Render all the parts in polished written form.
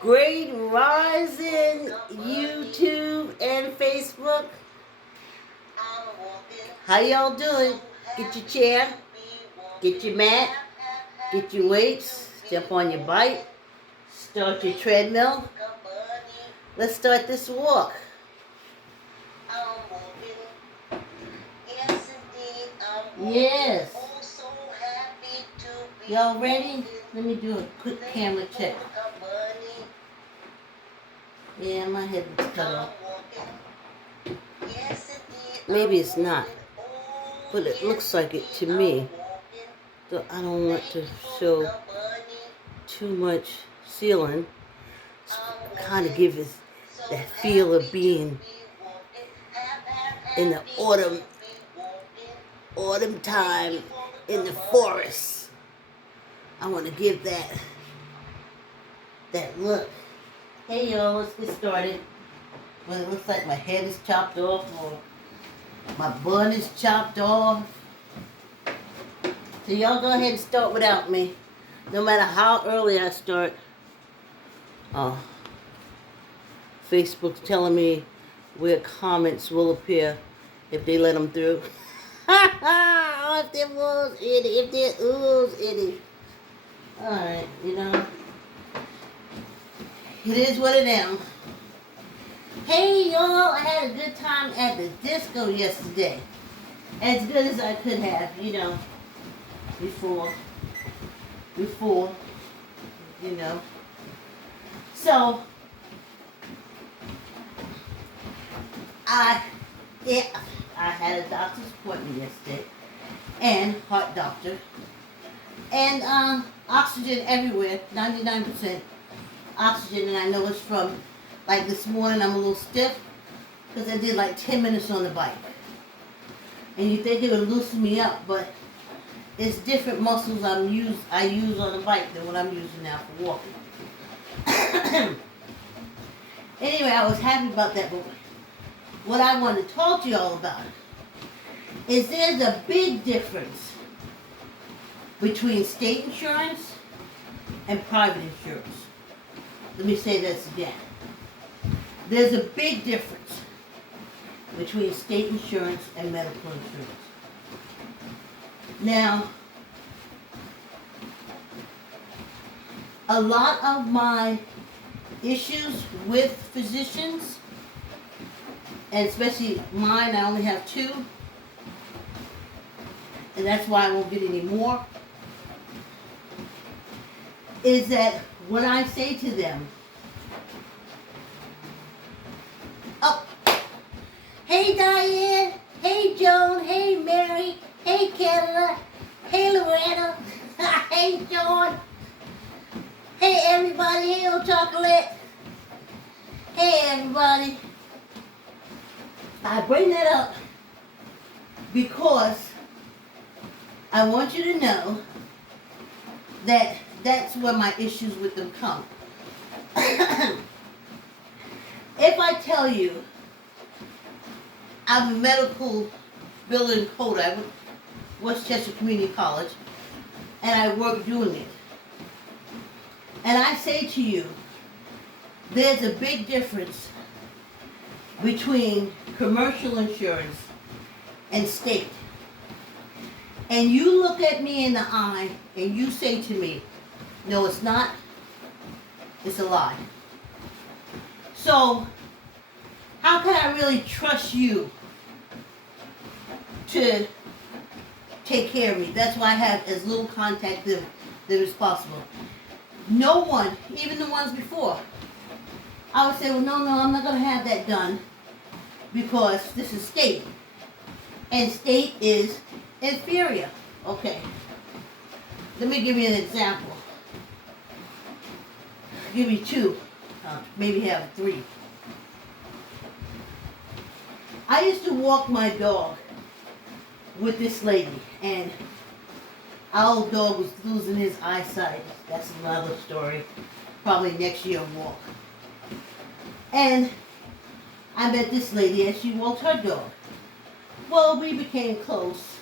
Great Rising, YouTube and Facebook. How y'all doing? Get your chair, get your mat, get your weights, jump on your bike, start your treadmill. Let's start this walk. Yes. Y'all ready? Let me do a quick camera check. Yeah, my head was cut off. Maybe it's not, but it looks like it to me. So I don't want to show too much ceiling. Kind of give us that feel of being in the autumn time in the forest. I want to give that look. Hey y'all, let's get started. Well, it looks like my head is chopped off or my bun is chopped off. So y'all go ahead and start without me. No matter how early I start. Facebook's telling me where comments will appear if they let them through. If there was any, if there was any. Alright, you know. It is what it is. Hey y'all, I had a good time at the disco yesterday. As good as I could have, you know. Before, you know. So, I had a doctor's appointment yesterday, and heart doctor, and oxygen everywhere, 99% oxygen, and I know it's from, like this morning I'm a little stiff, because I did like 10 minutes on the bike, and you think it would loosen me up, but it's different muscles I use on the bike than what I'm using now for walking. Anyway, I was happy about that, but what I want to talk to y'all about is there's a big difference between state insurance and private insurance. Let me say this again. There's a big difference between state insurance and medical insurance. Now, a lot of my issues with physicians, and especially mine, I only have 2, and that's why I won't get any more, is that when I say to them, oh, hey Diane, hey Joan, hey Mary, hey Canada, hey Loretta, hey John, hey everybody, hey old chocolate, hey everybody. I bring that up because I want you to know that that's where my issues with them come. If I tell you I'm a medical builder and coder, I went to Westchester Community College, and I work doing it. And I say to you, there's a big difference between commercial insurance and state. And you look at me in the eye and you say to me, no, it's not, it's a lie. So, how can I really trust you to take care of me? That's why I have as little contact with them as possible. No one, even the ones before, I would say, well, no, I'm not going to have that done because this is state. And state is inferior. Okay. Let me give you an example. I'll give you 2. Maybe have 3. I used to walk my dog with this lady, and our old dog was losing his eyesight. That's another story. Probably next year walk. And I met this lady as she walked her dog. Well, we became close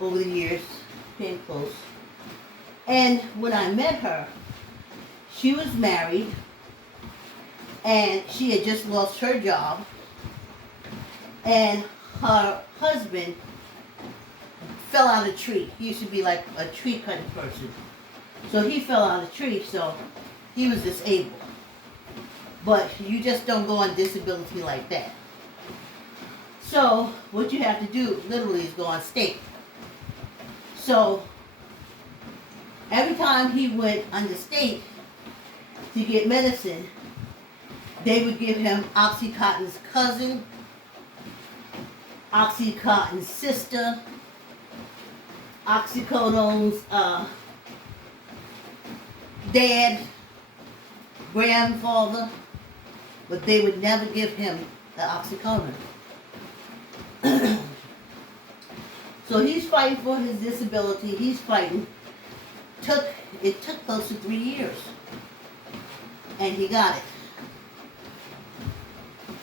over the years. Became close. And when I met her, she was married and she had just lost her job, and her husband fell out of a tree. He used to be like a tree cutting person. So he fell out of a tree, so he was disabled. But you just don't go on disability like that. So what you have to do literally is go on state. So every time he went on the state to get medicine, they would give him Oxycontin's cousin, Oxycontin's sister, Oxycodone's dad, grandfather, but they would never give him the Oxycodone. So he's fighting for his disability. He's fighting. It took close to 3 years, and he got it.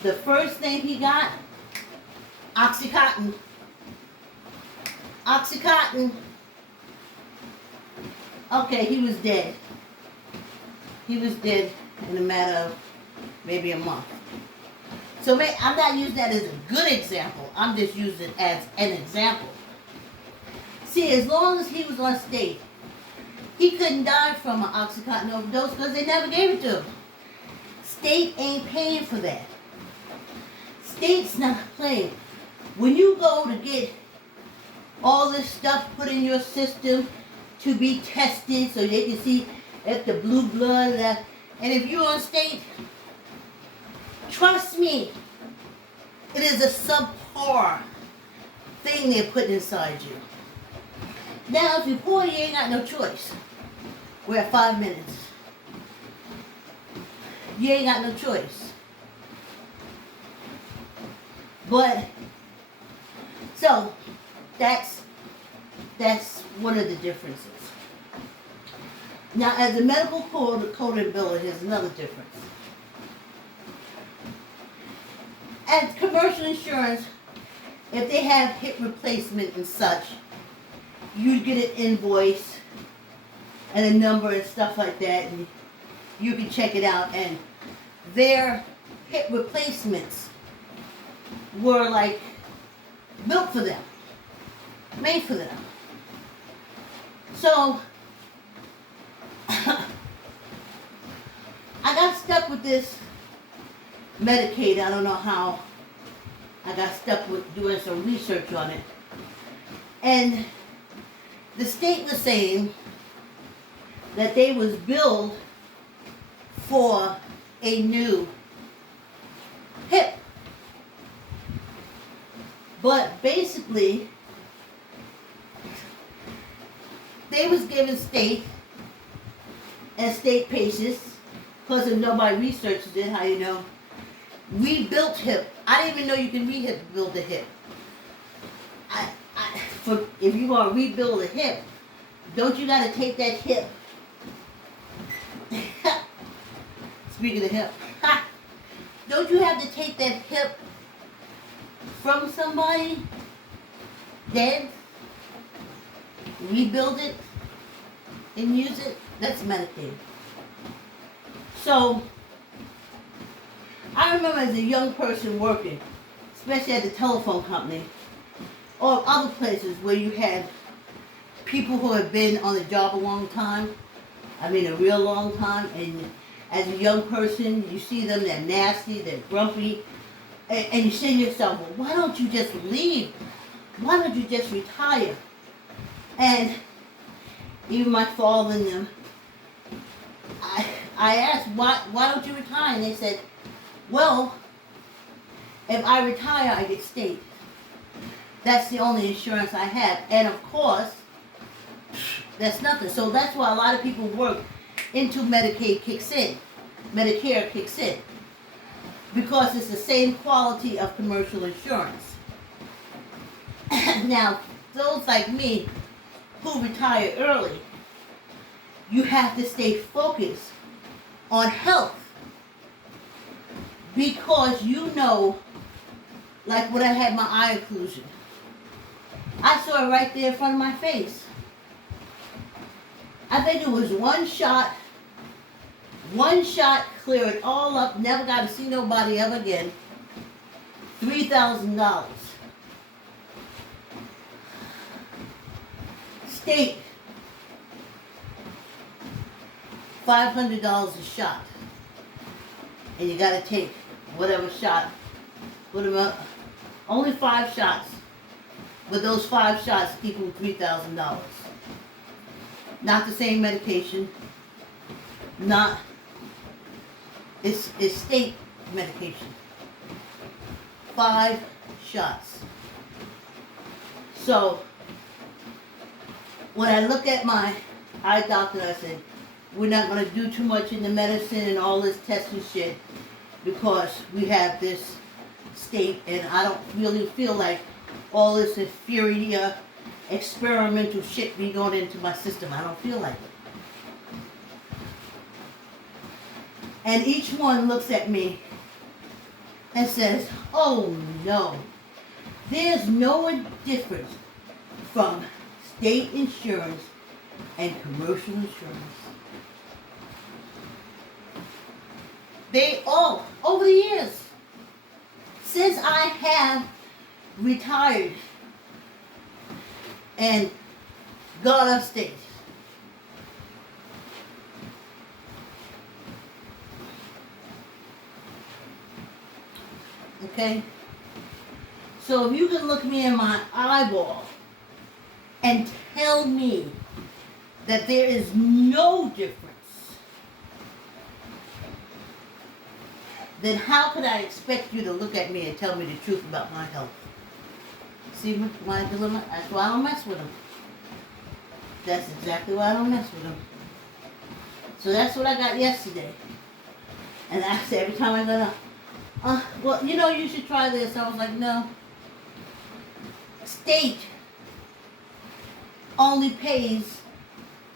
The first thing he got, Oxycontin. Oxycontin. Okay, he was dead. He was dead in a matter of maybe a month. So I'm not using that as a good example. I'm just using it as an example. See, as long as he was on state, he couldn't die from an Oxycontin overdose because they never gave it to him. State ain't paying for that. State's not paying. When you go to get all this stuff put in your system to be tested so they can see if the blue blood, and if you're on state, trust me, it is a subpar thing they're putting inside you. Now, if you're poor, you ain't got no choice. We're at 5 minutes. You ain't got no choice. But, so, that's one of the differences. Now, as a medical coded bill, here's another difference. As commercial insurance, if they have hip replacement and such, you get an invoice and a number and stuff like that, and you can check it out. And their hip replacements were like built for them, made for them. So I got stuck with this Medicaid. I don't know how. I got stuck with doing some research on it. And the state was saying that they was billed for a new hip. But basically, they was giving state and state patients, because if nobody researches it, how you know, rebuilt hip. I didn't even know you can rebuild a hip. If you want to rebuild a hip, don't you got to take that hip? Speaking of hip, don't you have to take that hip from somebody dead, rebuild it, and use it? That's Medicaid. So, I remember as a young person working, especially at the telephone company, or other places where you had people who have been on the job a long time, I mean a real long time, and as a young person, you see them, they're nasty, they're grumpy, and you say to yourself, well, why don't you just leave? Why don't you just retire? And even my father and them, I asked, why don't you retire? And they said, well, if I retire, I get state. That's the only insurance I have. And of course, that's nothing. So that's why a lot of people work until Medicaid kicks in. Medicare kicks in. Because it's the same quality of commercial insurance. Now, those like me who retire early, you have to stay focused on health. Because you know, like when I had my eye occlusion, I saw it right there in front of my face. I think it was one shot. One shot, clear it all up, never got to see nobody ever again. $3,000. State, $500 a shot. And you got to take whatever shot, put them up. Only 5 shots. But those 5 shots equal $3,000. Not the same medication. Not, it's state medication. 5 shots. So, when I look at my eye doctor, I said, we're not going to do too much in the medicine and all this testing shit because we have this state, and I don't really feel like all this inferior experimental shit be going into my system. I don't feel like it. And each one looks at me and says, oh no, there's no difference from state insurance and commercial insurance. They all, over the years, since I have retired and got upstate, okay? So if you can look me in my eyeball and tell me that there is no difference, then how could I expect you to look at me and tell me the truth about my health? See my dilemma? That's why I don't mess with them. That's exactly why I don't mess with them. So that's what I got yesterday. And I said every time I go, well, you know, you should try this. I was like, no. State only pays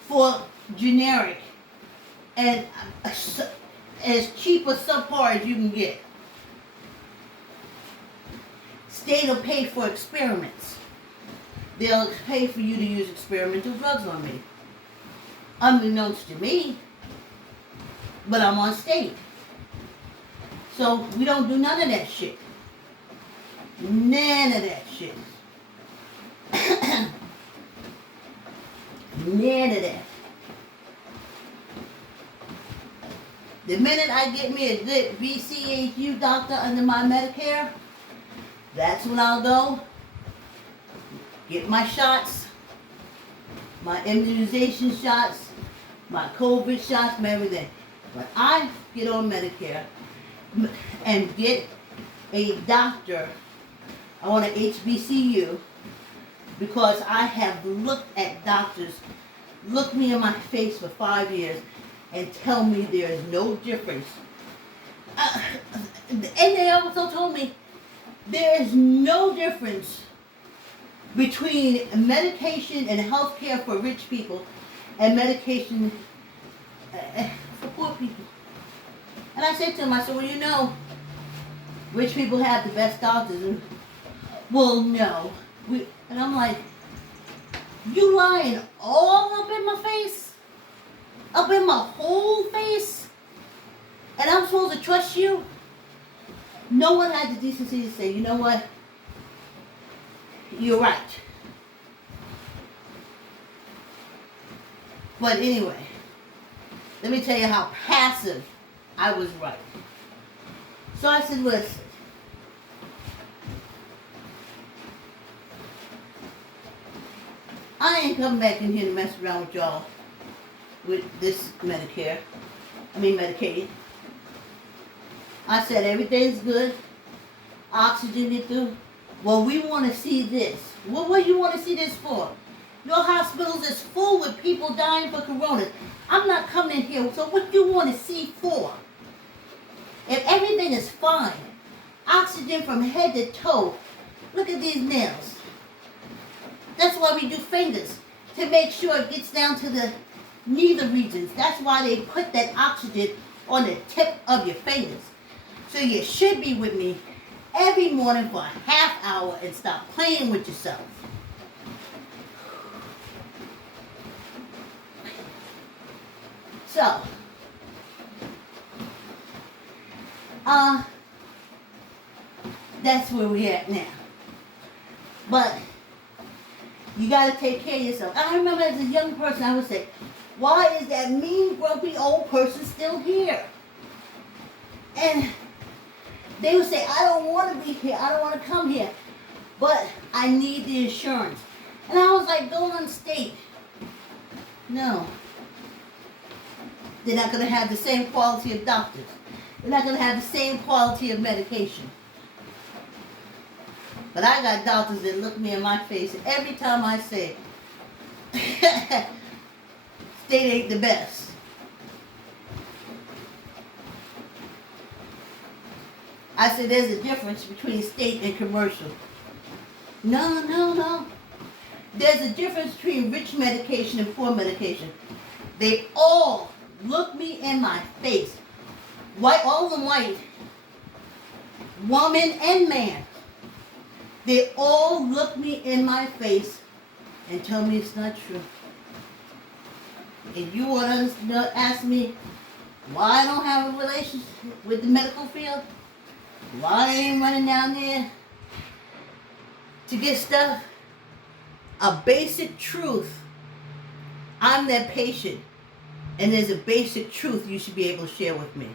for generic and as cheap or subpar as you can get. State will pay for experiments. They'll pay for you to use experimental drugs on me. Unbeknownst to me, but I'm on state. So we don't do none of that shit. None of that shit. None of that. The minute I get me a good BCHU doctor under my Medicare, that's when I'll go get my shots, my immunization shots, my COVID shots, and everything. When I get on Medicare and get a doctor, I want an HBCU, because I have looked at doctors, look me in my face for 5 years, and tell me there is no difference. And they also told me there is no difference between medication and health care for rich people and medication for poor people. And I said to him, I said, well, you know, rich people have the best doctors. And, well, no. And I'm like, you lying all up in my face? Up in my whole face? And I'm supposed to trust you? No one had the decency to say, you know what? You're right. But anyway, let me tell you how passive I was right. So I said, listen. I ain't coming back in here to mess around with y'all with this Medicaid. I said everything's good. Oxygen it through. Well, we want to see this. What do you want to see this for? Your hospitals is full with people dying for corona. I'm not coming in here. So what do you want to see for? If everything is fine, oxygen from head to toe. Look at these nails. That's why we do fingers, to make sure it gets down to the nether regions. That's why they put that oxygen on the tip of your fingers. So you should be with me every morning for a half hour and stop playing with yourself. So, that's where we're at now. But you got to take care of yourself. I remember as a young person, I would say, why is that mean, grumpy old person still here? And they would say, I don't want to be here. I don't want to come here. But I need the insurance. And I was like, go on state. No. They're not going to have the same quality of doctors. They're not going to have the same quality of medication. But I got doctors that look me in my face every time I say, state ain't the best. I said there's a difference between state and commercial. No. There's a difference between rich medication and poor medication. They all look me in my face. White, all of them white. Woman and man. They all look me in my face and tell me it's not true. And you want to ask me why I don't have a relationship with the medical field? Why I ain't running down there to get stuff? A basic truth. I'm that patient. And there's a basic truth you should be able to share with me.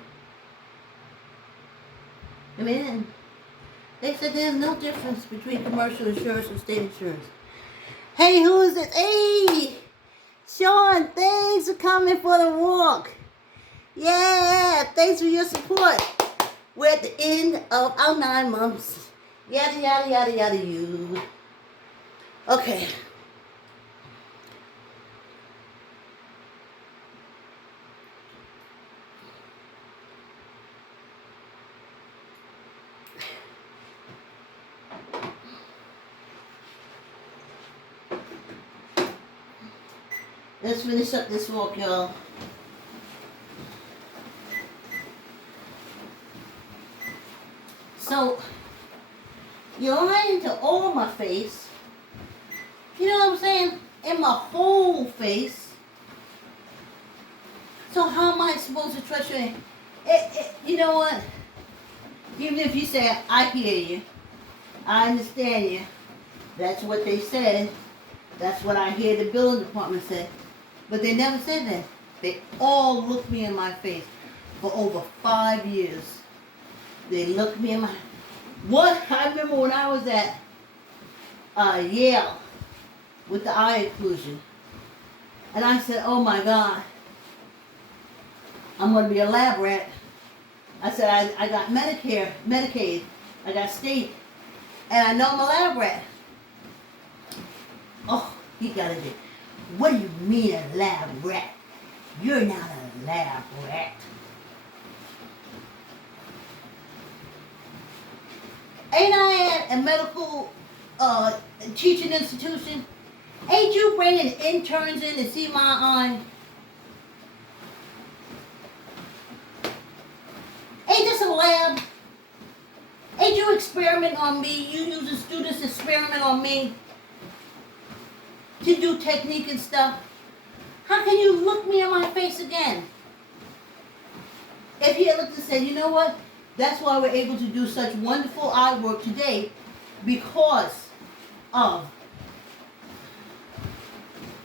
I mean, they said there's no difference between commercial insurance and state insurance. Hey, who is it? Hey, Sean, thanks for coming for the walk. Yeah, thanks for your support. We're at the end of our 9 months. Yada, yada, yada, yada, you. Okay. Let's finish up this walk, y'all. So, you're lying to all my face. You know what I'm saying? In my whole face. So how am I supposed to trust you? You know what? Even if you say, I hear you. I understand you. That's what they said. That's what I hear the billing department say. But they never said that. They all looked me in my face for over 5 years. They looked me in my... What? I remember when I was at Yale with the eye occlusion. And I said, oh my God, I'm going to be a lab rat. I said, I got Medicare, Medicaid, I got state, and I know I'm a lab rat. Oh, he got it. What do you mean a lab rat? You're not a lab rat. Ain't I at a medical teaching institution? Ain't you bringing interns in to see my eye? Ain't this a lab? Ain't you experiment on me? You using students experiment on me to do technique and stuff? How can you look me in my face again? If he had looked and said, you know what? That's why we're able to do such wonderful eye work today, because of.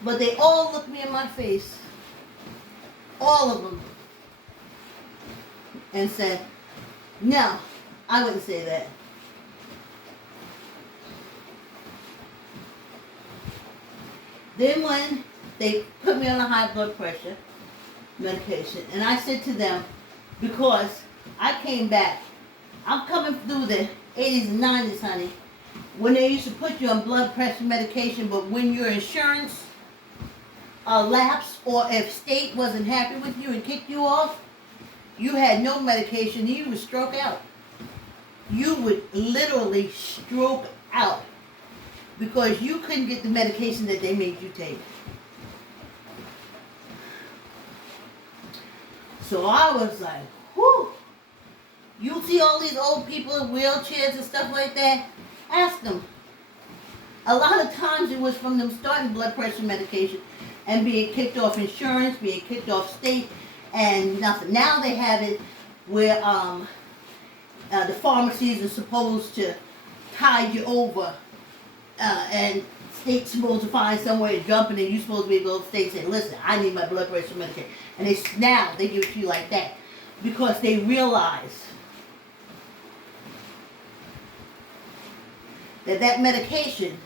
But they all looked me in my face, all of them, and said, no, I wouldn't say that. Then when they put me on a high blood pressure medication, and I said to them, because I came back, I'm coming through the 80s and 90s, honey, when they used to put you on blood pressure medication, but when your insurance lapsed, or if state wasn't happy with you and kicked you off, you had no medication, you would stroke out. You would literally stroke out because you couldn't get the medication that they made you take. So I was like, whew. You see all these old people in wheelchairs and stuff like that? Ask them. A lot of times it was from them starting blood pressure medication. and being kicked off insurance, being kicked off state, and nothing. Now they have it where the pharmacies are supposed to tide you over, and state's supposed to find some way to jump in, and you're supposed to be able to go to state and say, listen, I need my blood pressure medication. And now they give it to you like that because they realize that medication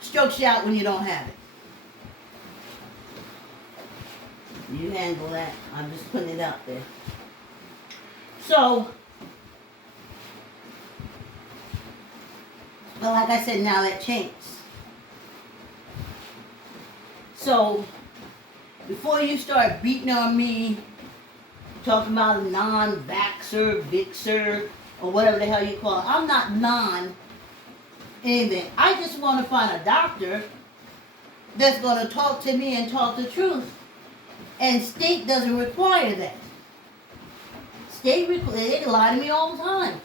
strokes you out when you don't have it. You handle that. I'm just putting it out there. So, but like I said, now that changed. So, before you start beating on me, talking about a non-vaxxer, vixer, or whatever the hell you call it, I'm not anything. I just want to find a doctor that's going to talk to me and talk the truth. And state doesn't require that. State they lie to me all the time.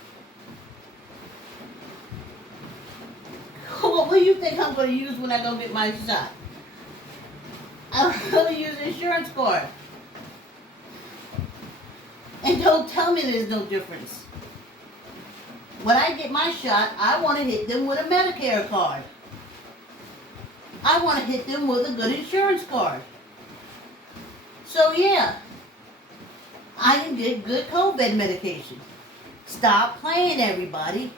What do you think I'm going to use when I go get my shot? I'm going to use an insurance card. And don't tell me there's no difference. When I get my shot, I want to hit them with a Medicare card. I want to hit them with a good insurance card. So yeah, I can get good COVID medication. Stop playing, everybody.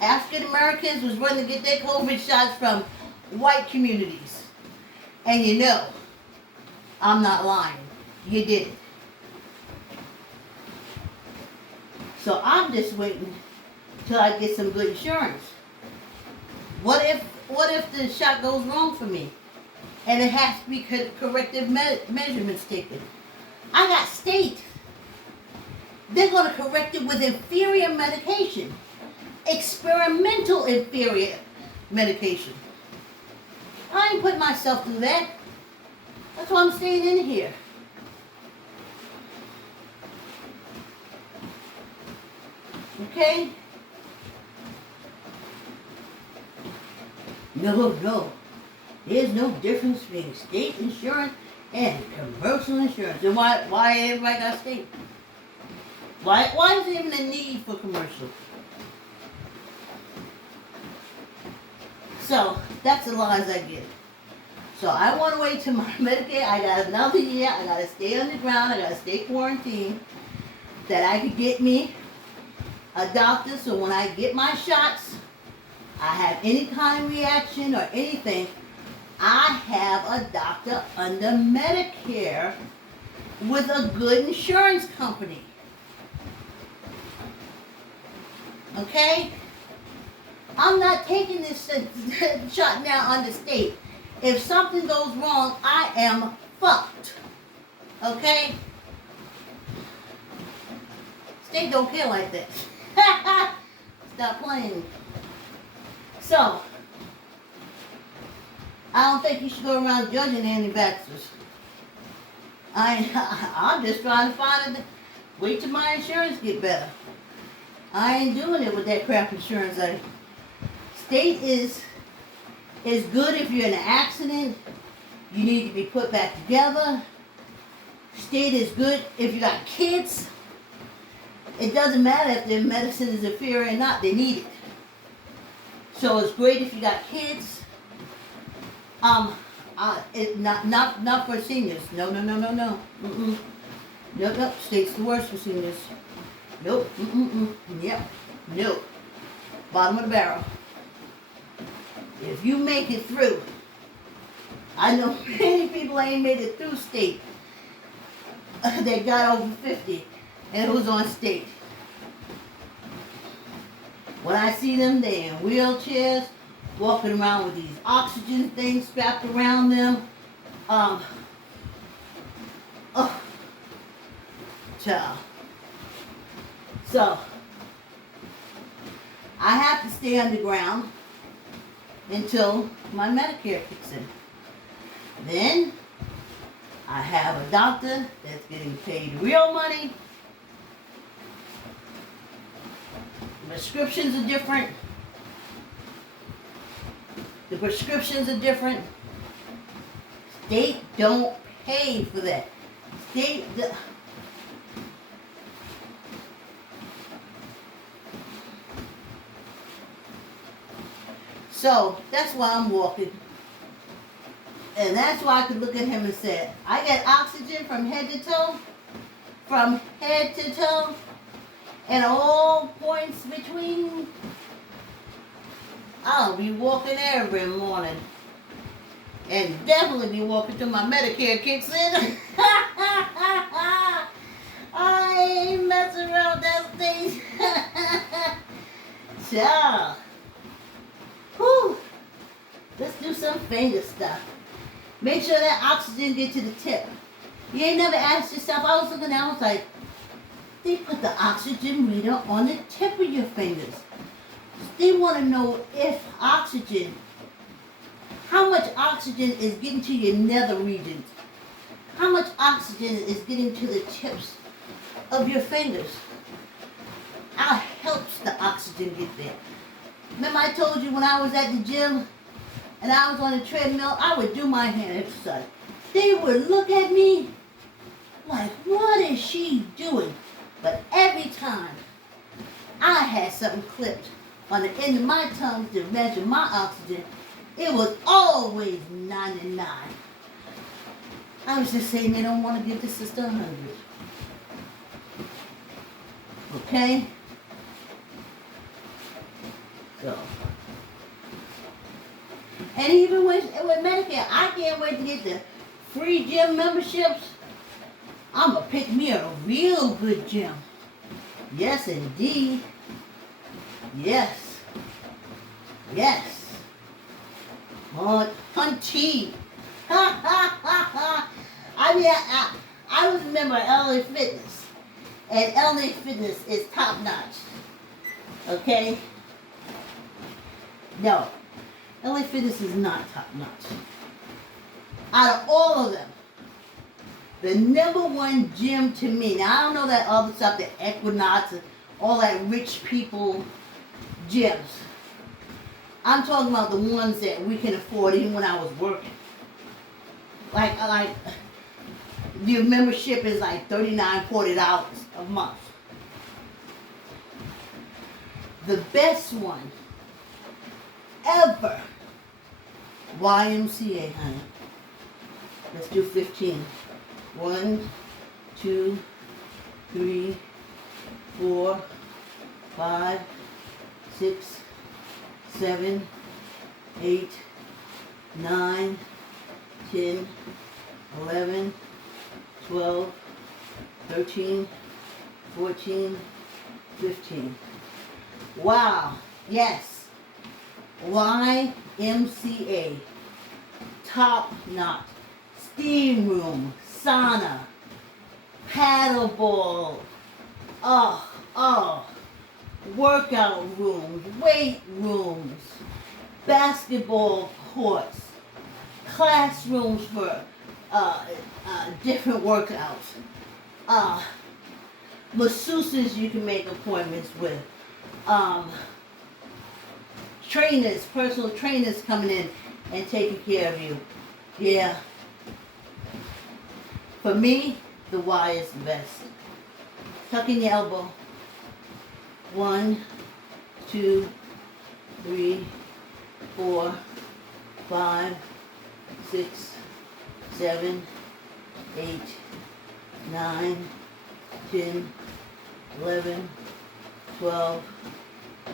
African Americans was running to get their COVID shots from white communities. And you know, I'm not lying. You did it. So I'm just waiting till I get some good insurance. What if the shot goes wrong for me? And it has to be corrective measurements taken. I got state. They're going to correct it with inferior medication. Experimental inferior medication. I ain't putting myself through that. That's why I'm staying in here. Okay? No. There's no difference between state insurance and commercial insurance. Then why everybody got state? Why is there even a need for commercial? So that's the lies I get. So I want to wait till my Medicare. I got another year. I got to stay underground. I got to stay quarantined. That I could get me a doctor, so when I get my shots, I have any kind of reaction or anything, I have a doctor under Medicare with a good insurance company. Okay? I'm not taking this shot now under state. If something goes wrong, I am fucked. Okay? State don't care like that. Stop playing. So, I don't think you should go around judging anti-vaxxers. I'm just trying to find it. Wait till my insurance get better. I ain't doing it with that crap insurance. State is good if you're in an accident. You need to be put back together. State is good if you got kids. It doesn't matter if their medicine is inferior or not. They need it. So it's great if you got kids. Not for seniors. No. Mm-mm. Nope. State's the worst for seniors. Nope. Yep. Nope. Bottom of the barrel. If you make it through, I know many people ain't made it through state. They got over 50 and it was on state. When I see them, they're in wheelchairs, walking around with these oxygen things strapped around them. Child. So, I have to stay underground until my Medicare kicks in. Then, I have a doctor that's getting paid real money. Prescriptions are different. The prescriptions are different. State don't pay for that. So that's why I'm walking. And that's why I could look at him and say, I get oxygen from head to toe. From head to toe. And all points between. I'll be walking every morning. And definitely be walking till my Medicare kicks in. I ain't messing around with that thing. Ciao. Whew. Let's do some finger stuff. Make sure that oxygen get to the tip. You ain't never asked yourself, I was looking at, I was like, they put the oxygen meter on the tip of your fingers. They want to know if oxygen, how much oxygen is getting to your nether regions. How much oxygen is getting to the tips of your fingers. How helps the oxygen get there. Remember I told you when I was at the gym and I was on the treadmill, I would do my hand exercise. They would look at me like, what is she doing? But every time I had something clipped on the end of my tongue to measure my oxygen, it was always 99. I was just saying they don't want to give the sister 100. Okay? So. And even with Medicare, I can't wait to get the free gym memberships. I'm going to pick me a real good gym. Yes, indeed. Yes. Yes. Hunty. I mean, I was a member of LA Fitness. And LA Fitness is top notch. Okay? No. LA Fitness is not top notch. Out of all of them, the number one gym to me, now I don't know that other stuff, the Equinox and all that rich people gyms. I'm talking about the ones that we can afford even when I was working. Like your membership is like $39, $40 a month. The best one ever, YMCA, honey. Let's do 15. 1, 2, 3, 4, 5, 6, 7, 8, 9, 10, 11, 12, 13, 14, 15. Wow. Yes. YMCA. Top notch. Steam room. Sauna. Paddleball. Workout rooms. Weight rooms. Basketball courts. Classrooms for different workouts. Masseuses you can make appointments with. Trainers, personal trainers coming in and taking care of you. Yeah. For me, the Y is the best. Tuck in your elbow. 1, 2, 3, 4, 5, 6, 7, 8, 9, 10, 11, 12,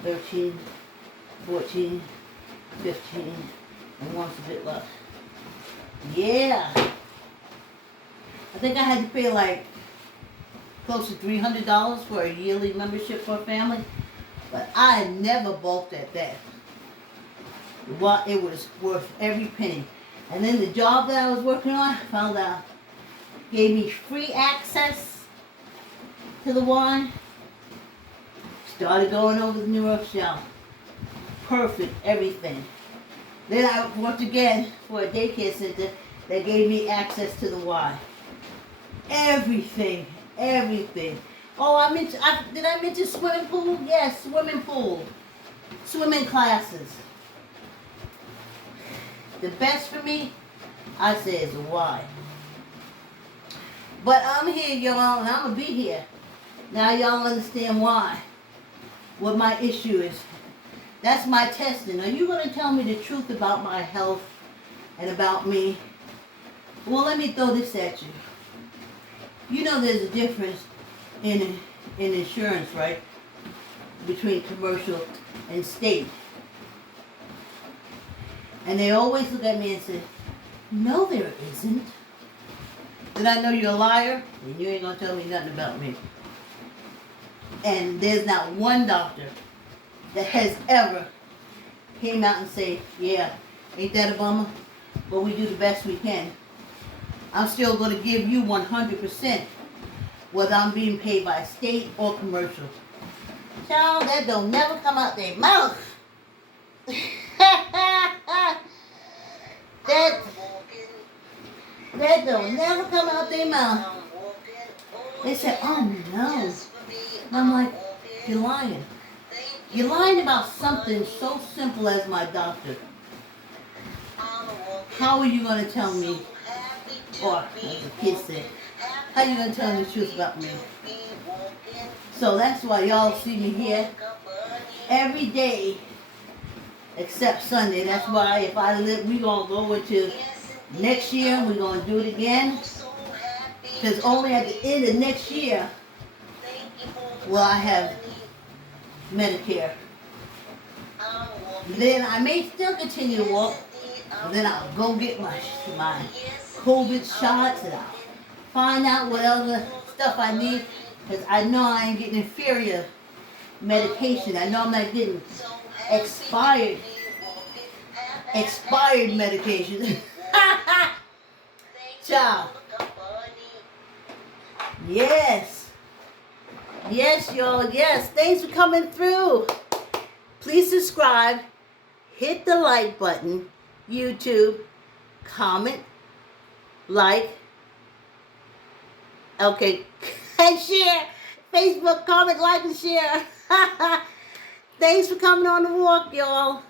13, 14, 15, and once a bit left. Yeah. I think I had to pay like close to $300 for a yearly membership for a family, but I never balked at that. Well, it was worth every penny. And then the job that I was working on, found out, gave me free access to the Y. Started going over the New York Shell. Perfect, everything. Then I worked again for a daycare center that gave me access to the Y. Everything, everything. Oh, did I mention swimming pool? Yes, swimming pool. Swimming classes. the best for me, I say is a Y. But I'm here, y'all, and I'm going to be here. Now y'all understand why. What my issue is. That's my testing. Are you going to tell me the truth about my health and about me? Well, let me throw this at you. You know there's a difference in insurance, right? Between commercial and state. And they always look at me and say, no, there isn't. Then I know you're a liar, and you ain't going to tell me nothing about me. And there's not one doctor that has ever came out and say, yeah, ain't that a bummer? But we do the best we can. I'm still going to give you 100%, whether I'm being paid by state or commercial. Child, that don't never come out their mouth. that don't never come out their mouth. They say, oh no. And I'm like, you're lying. You're lying about something so simple as my doctor. How are you going to tell me, or as the kids say, how are you going to tell me the truth about me? So that's why y'all see me here every day except Sunday. That's why if I live, we're going to go into next year, we're going to do it again. Because only at the end of next year will I have Medicare. Then I may still continue to walk, but then I'll go get my COVID shots and I'll find out what other stuff I need, because I know I ain't getting inferior medication. I know I'm not getting expired medication. Child. Yes. Yes, y'all. Yes. Thanks for coming through. Please subscribe. Hit the like button. YouTube. Comment. Like. Okay. And share. Facebook. Comment, like, and share. Thanks for coming on the walk, y'all.